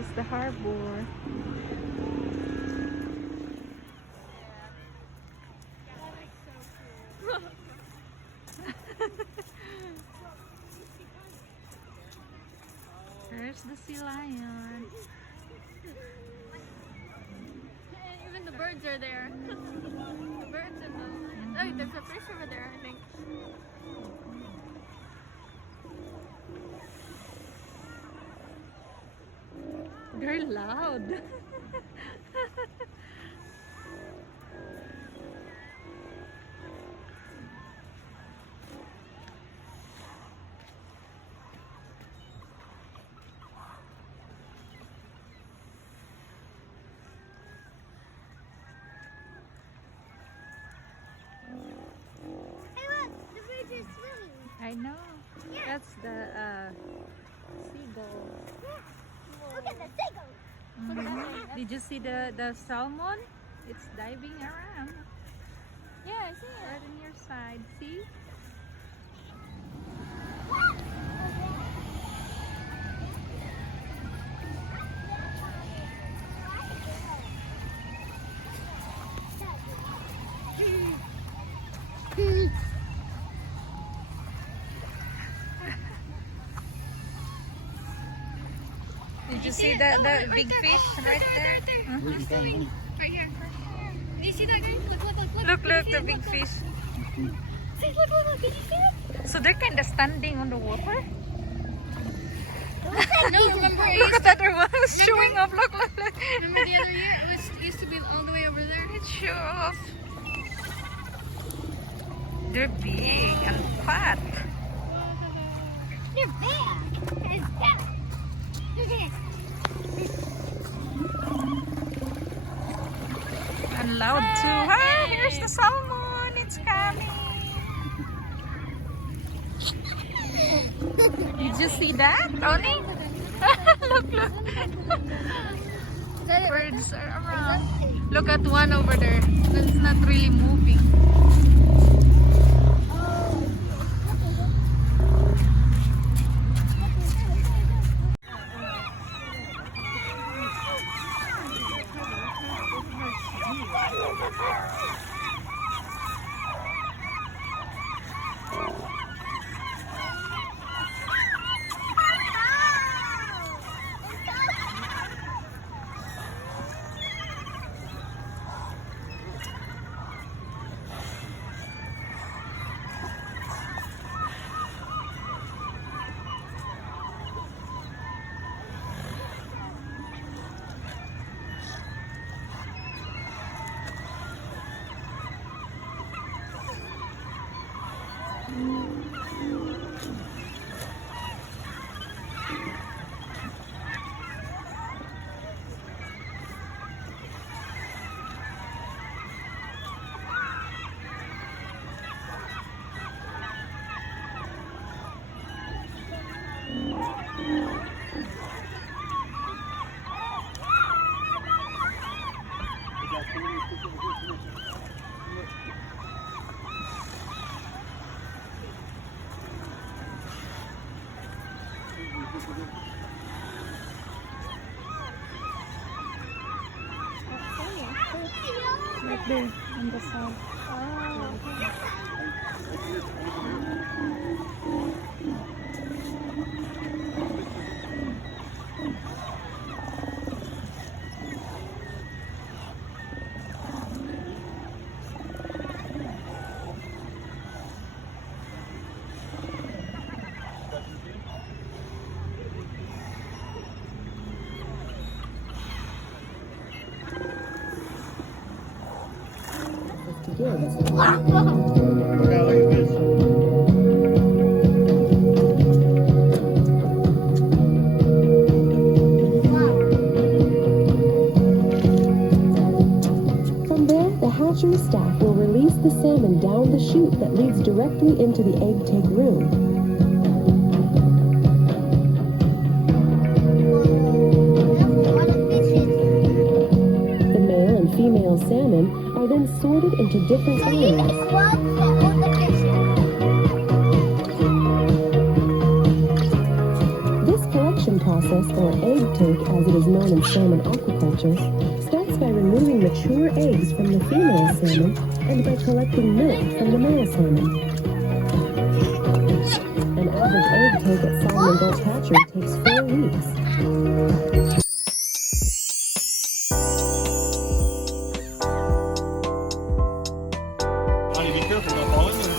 is the harbor. There's the sea lion. And even the birds are there. The birds and the lions. Oh, there's a fish over there, I think. They're loud. I know. Yeah. That's the seagull. Look at the seagull. Did you see the salmon? It's diving around. Yeah, I see it. Right on your side. See? Did you see the big fish right there? Right here. Do you see that, guys? Look. Look, the big fish. See, look. Did you see it? So they're kind of standing on the water. No, remember it Look at that one showing off. Look. Remember the other year? It used to be all the way over there. It show off. They're big and fat. They're big. It's fat. Look at it. And loud too. Ah, here's the salmon. It's coming. Did you see that, Tony? Look. Birds are around. Look at one over there. It's not really moving. Right there on the side. From there, the hatchery staff will release the salmon down the chute that leads directly into the egg take room. The male and female salmon are then sorted into different areas. This collection process process, or egg take as it is known in salmon aquaculture, starts by removing mature eggs from the female salmon and by collecting milk from the male salmon. An average egg take at Salmon Gulch Hatchery takes 4 weeks. Honey, be careful, don't fall in there.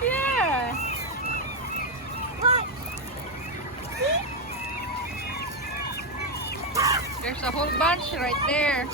Yeah. There's a whole bunch right there.